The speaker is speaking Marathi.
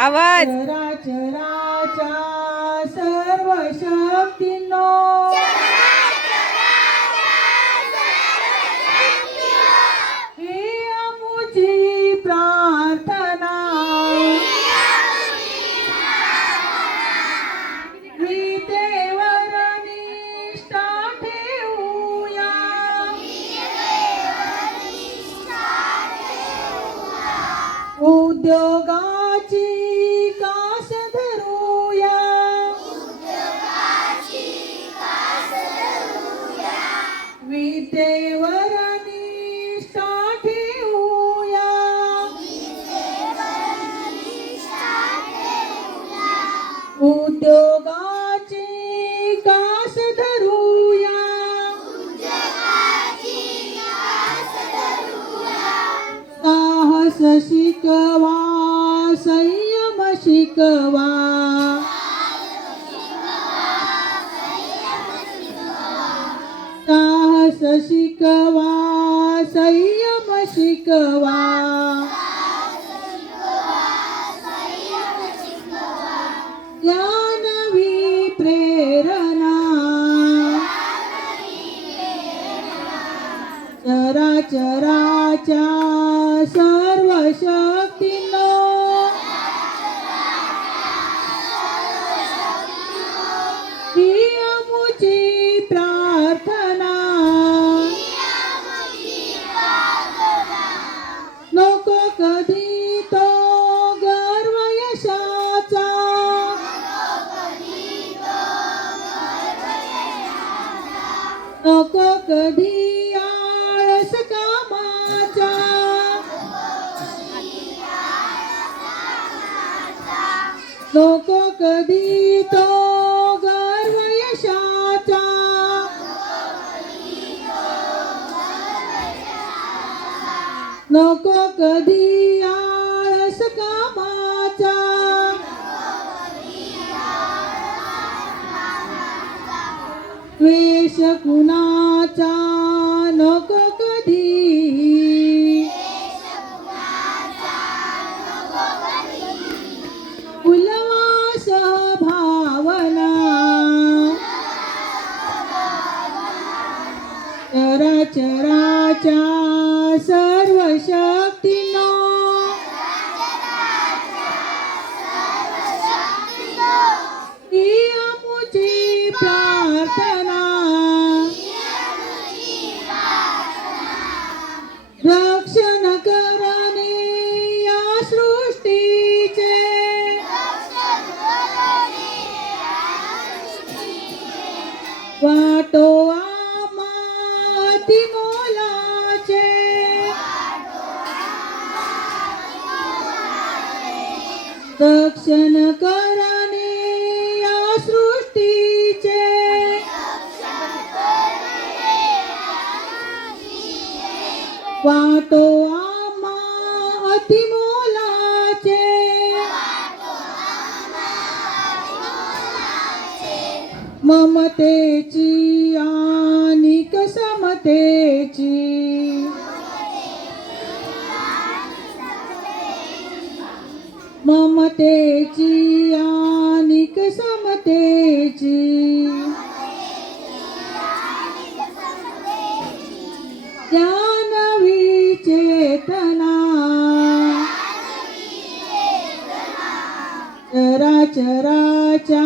आवाज चराचराच्या सर्व शक्तींनो ही आमुची प्रार्थना विटेवर निष्ठा ठेवूया उद्योगाची कास धरूया विटेवर निष्ठा ठेवूया उद्योगाची कास धरूया साहस शिकवा संयम शिकवा साहस शिकवा संयम शिकवा ज्ञानवी प्रेरणा चराचराच्या सर्व शक्तींनो ही आमुची प्रार्थना नको कधी तो गर्व यशाचा नको कधी आळस कामाचा नको कधी तो गर्व यशाचा नको कधी आळस कामाचा द्वेष कुणाचा नको कधी उल्हास भावना चराचराच्या सर्व शक्तींनो ही आमुची प्रार्थना रक्षण करणे या सृष्टीचे वाटो आम्हा अति मोलाचे रक्षण करणे या सृष्टीचे वाटो आम्हा अति मोलाचे ममतेची आणि समतेची ममतेची आणि समतेची ज्ञानवी चेतना चराचराच्या